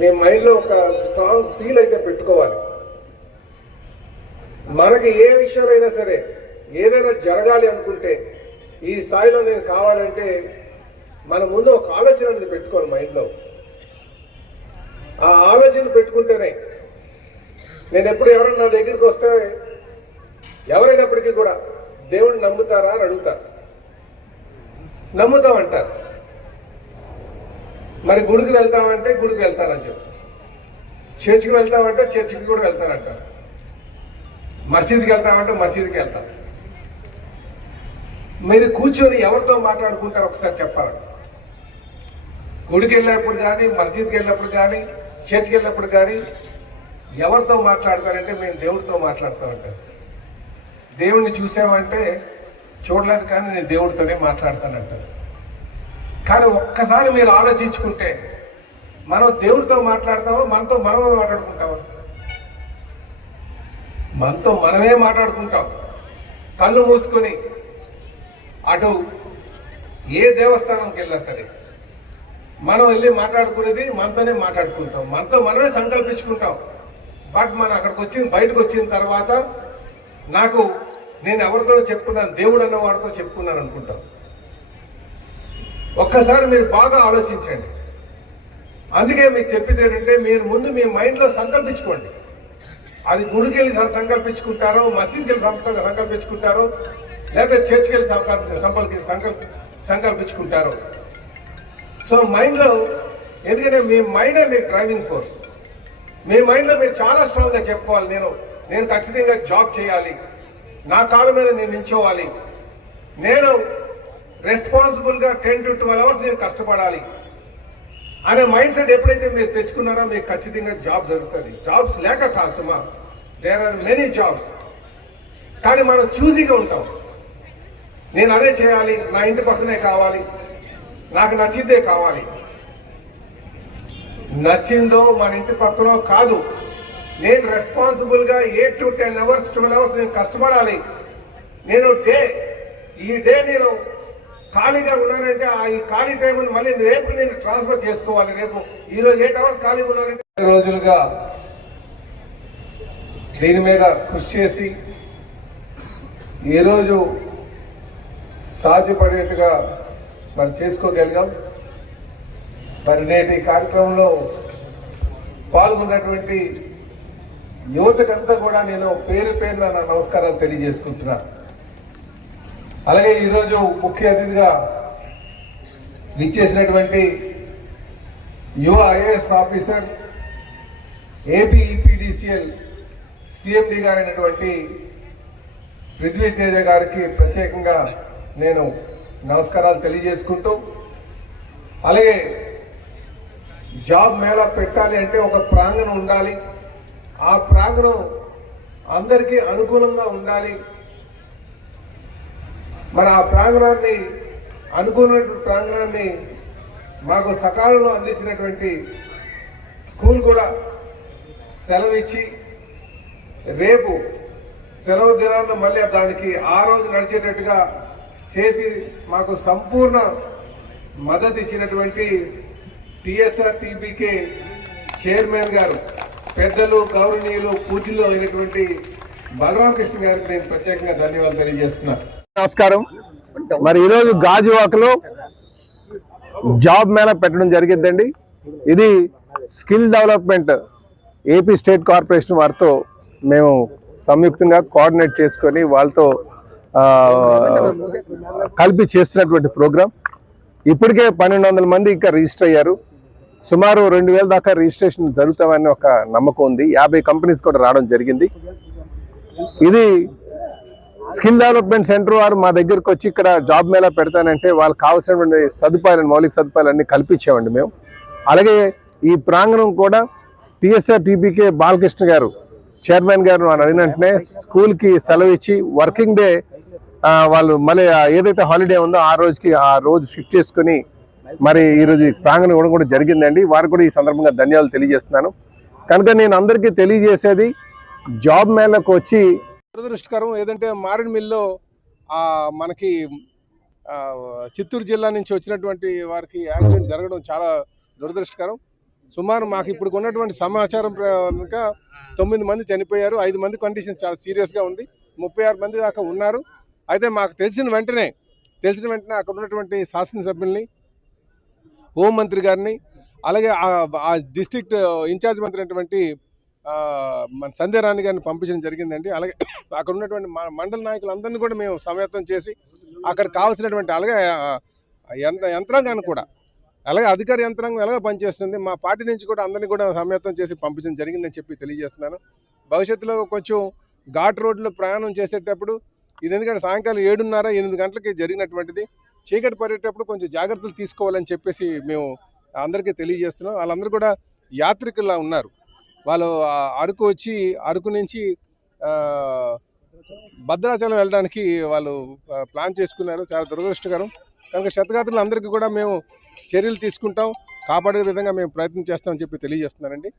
మీ మైండ్లో ఒక strong feel అయితే పెట్టుకోవాలి. మనకి ఏ విషయాలైనా సరే ఏదైనా జరగాలి అనుకుంటే ఈ స్థాయిలో నేను కావాలంటే మన ముందు ఒక ఆలోచన అనేది పెట్టుకోవాలి మైండ్లో. ఆ ఆలోచన పెట్టుకుంటేనే నేను ఎప్పుడు ఎవరైనా నా దగ్గరికి వస్తే ఎవరైనప్పటికీ కూడా దేవుడిని నమ్ముతారా అని అడుగుతారు. నమ్ముతామంటారు. మరి గుడికి వెళ్తామంటే గుడికి వెళ్తానని చెప్పి, చర్చికి వెళ్తామంటే చర్చికి కూడా వెళ్తానంటారు, మసీద్కి వెళ్తామంటే మసీద్కి వెళ్తాం. మీరు కూర్చొని ఎవరితో మాట్లాడుకుంటారు ఒకసారి చెప్పాలి. గుడికి వెళ్ళినప్పుడు కానీ, మసీద్కి వెళ్ళినప్పుడు కానీ, చర్చికి వెళ్ళినప్పుడు కానీ ఎవరితో మాట్లాడతారంటే మేము దేవుడితో మాట్లాడతామంటారు. దేవుడిని చూసామంటే చూడలేదు కానీ నేను దేవుడితోనే మాట్లాడతానంటారు. కానీ ఒక్కసారి మీరు ఆలోచించుకుంటే మనం దేవుడితో మాట్లాడతామో మనతో మనమే మాట్లాడుకుంటామో? మనతో మనమే మాట్లాడుకుంటాం. కళ్ళు మూసుకొని అటు ఏ దేవస్థానంకి వెళ్ళా సరే మనం వెళ్ళి మాట్లాడుకునేది మనతోనే మాట్లాడుకుంటాం, మనతో మనమే సంకల్పించుకుంటాం. బట్ మనం అక్కడికి బయటకు వచ్చిన తర్వాత నాకు నేను ఎవరితో చెప్పుకున్నాను, దేవుడు అన్న వాడితో చెప్పుకున్నాను అనుకుంటాం. ఒక్కసారి మీరు బాగా ఆలోచించండి. అందుకే మీకు చెప్పేది ఏంటంటే మీరు ముందు మీ మైండ్లో సంకల్పించుకోండి. అది గుడికి వెళ్ళి సంకల్పించుకుంటారో, మసీద్కి వెళ్ళి సంకల్పించుకుంటారో, లేదా చర్చ్కి వెళ్ళి సంకల్పించుకుంటారో. సో మైండ్లో, ఎందుకంటే మీ మైండే మీ డ్రైవింగ్ ఫోర్స్. మీ మైండ్లో మీరు చాలా స్ట్రాంగ్గా చెప్పుకోవాలి, నేను ఖచ్చితంగా జాబ్ చేయాలి, నా కాళ్ళ మీద నేను నించోవాలి, నేను రెస్పాన్సిబుల్గా 10 to 12 అవర్స్ నేను కష్టపడాలి అనే మైండ్ సెట్ ఎప్పుడైతే మీరు తెచ్చుకున్నారో మీకు ఖచ్చితంగా జాబ్ జరుగుతుంది. జాబ్స్ లేక కాదు సుమా, దేర్ ఆర్ మెనీ జాబ్స్. కానీ మనం చూజీగా ఉంటాం. నేను అదే చేయాలి, నా ఇంటి పక్కనే కావాలి, నాకు నచ్చిందే కావాలి. నచ్చిందో మన ఇంటి పక్కనో కాదు, నేను రెస్పాన్సిబుల్గా 8 to 10 అవర్స్ 12 అవర్స్ నేను కష్టపడాలి. నేను ఈ డే నేను ఖాళీగా ఉన్నానంటే ఈ ఖాళీ టైంని మళ్ళీ రేపు నేను ట్రాన్స్ఫర్ చేసుకోవాలి. రేపు ఈరోజు 8 అవర్స్ ఖాళీగా ఉన్నానంటే రోజులుగా దీని మీద కృషి చేసి ఈరోజు సాధ్యపడేట్టుగా మరి చేసుకోగలిగాం. మరి నేటి కార్యక్రమంలో పాల్గొన్నటువంటి యువతకంతా కూడా నేను పేరు పేరున నా నమస్కారాలు తెలియజేసుకుంటున్నా. అలాగే ఈరోజు ముఖ్య అతిథిగా విచ్చేసినటువంటి యువ IAS officer AP EPDCL CMD గారైనటువంటి పృథ్వీతేజ గారికి ప్రత్యేకంగా నేను నమస్కారాలు తెలియజేసుకుంటూ, అలాగే జాబ్ మేళా పెట్టాలి అంటే ఒక ప్రాంగణం ఉండాలి, ఆ ప్రాంగణం అందరికీ అనుకూలంగా ఉండాలి. మరి ఆ ప్రాంగణాన్ని అనుకూలమైనటువంటి ప్రాంగణాన్ని మాకు సకాలంలో అందించినటువంటి స్కూల్ కూడా సెలవు ఇచ్చి రేపు సెలవు దినాల్లో మళ్ళీ దానికి ఆ రోజు నడిచేటట్టుగా చేసి మాకు సంపూర్ణ మద్దతు ఇచ్చినటువంటి టిఎస్ఆర్ టీబీకే చైర్మన్ గారు, పెద్దలు, గౌరవనీయులు, పూజలు అయినటువంటి బలరామకృష్ణ గారికి నేను ప్రత్యేకంగా ధన్యవాదాలు తెలియజేస్తున్నాను. నమస్కారం. మరి ఈరోజు గాజువాకలో జాబ్ మేళా పెట్టడం జరిగిందండి. ఇది skill development AP state corporation వారితో మేము సంయుక్తంగా కోఆర్డినేట్ చేసుకొని వాళ్ళతో కలిపి చేస్తున్నటువంటి ప్రోగ్రాం. ఇప్పటికే 1200 మంది ఇంకా రిజిస్టర్ అయ్యారు. సుమారు 2000 దాకా రిజిస్ట్రేషన్ జరుగుతామని ఒక నమ్మకం ఉంది. 50 కంపెనీస్ కూడా రావడం జరిగింది. ఇది స్కిల్ డెవలప్మెంట్ సెంటర్ వారు మా దగ్గరకు వచ్చి ఇక్కడ జాబ్ మేళా పెడతానంటే వాళ్ళకి కావాల్సినటువంటి సదుపాయాలను, మౌలిక సదుపాయాలన్నీ కల్పించామండి మేము. అలాగే ఈ ప్రాంగణం కూడా టిఎస్ఆర్ టీబీకే బాలకృష్ణ గారు చైర్మన్ గారు అడిగినట్టునే స్కూల్కి సెలవు ఇచ్చి వర్కింగ్ డే వాళ్ళు మళ్ళీ ఏదైతే హాలిడే ఉందో ఆ రోజు షిఫ్ట్ చేసుకుని మరి ఈరోజు ప్రాంగణం ఇవ్వడం కూడా జరిగిందండి. వారికి కూడా ఈ సందర్భంగా ధన్యవాదాలు తెలియజేస్తున్నాను. కనుక నేను అందరికీ తెలియజేసేది, జాబ్ మేళకు వచ్చి దురదృష్టకరం ఏదంటే మారేడుమిల్లిలో మనకి చిత్తూరు జిల్లా నుంచి వచ్చినటువంటి వారికి యాక్సిడెంట్ జరగడం చాలా దురదృష్టకరం. సుమారు మాకు ఇప్పుడు ఉన్నటువంటి సమాచారం కనుక 9 మంది చనిపోయారు, 5 మంది కండిషన్స్ చాలా సీరియస్గా ఉంది, 36 మంది దాకా ఉన్నారు. అయితే మాకు తెలిసిన వెంటనే అక్కడ ఉన్నటువంటి శాసనసభ్యుల్ని, హోంమంత్రి గారిని, అలాగే ఆ డిస్ట్రిక్ట్ ఇన్ఛార్జ్ మంత్రి అయినటువంటి మన సంధ్యా రాణి గారిని పంపించడం జరిగిందండి. అలాగే అక్కడ ఉన్నటువంటి మండల నాయకులందరినీ కూడా మేము సమాయత్తం చేసి అక్కడ కావాల్సినటువంటి అలాగే యంత్రాంగాన్ని కూడా, అలాగే అధికార యంత్రాంగం ఎలాగ పనిచేస్తుంది, మా పార్టీ నుంచి కూడా అందరినీ కూడా సమాయత్తం చేసి పంపించడం జరిగిందని చెప్పి తెలియజేస్తున్నాను. భవిష్యత్తులో కొంచెం ఘాట్ రోడ్లో ప్రయాణం చేసేటప్పుడు ఇది ఎందుకంటే సాయంకాలం 7:30, 8 గంటలకి జరిగినటువంటిది, చీకటి పడేటప్పుడు కొంచెం జాగ్రత్తలు తీసుకోవాలని చెప్పేసి మేము అందరికీ తెలియజేస్తున్నాం. వాళ్ళందరూ కూడా యాత్రికుల్లా ఉన్నారు. వాళ్ళు అరకు వచ్చి అరకు నుంచి భద్రాచలం వెళ్ళడానికి వాళ్ళు ప్లాన్ చేసుకున్నారు. చాలా దురదృష్టకరం. కనుక క్షతగాత్రులందరికీ కూడా మేము చర్యలు తీసుకుంటాం, కాపాడే విధంగా మేము ప్రయత్నం చేస్తామని చెప్పి తెలియజేస్తున్నానండి.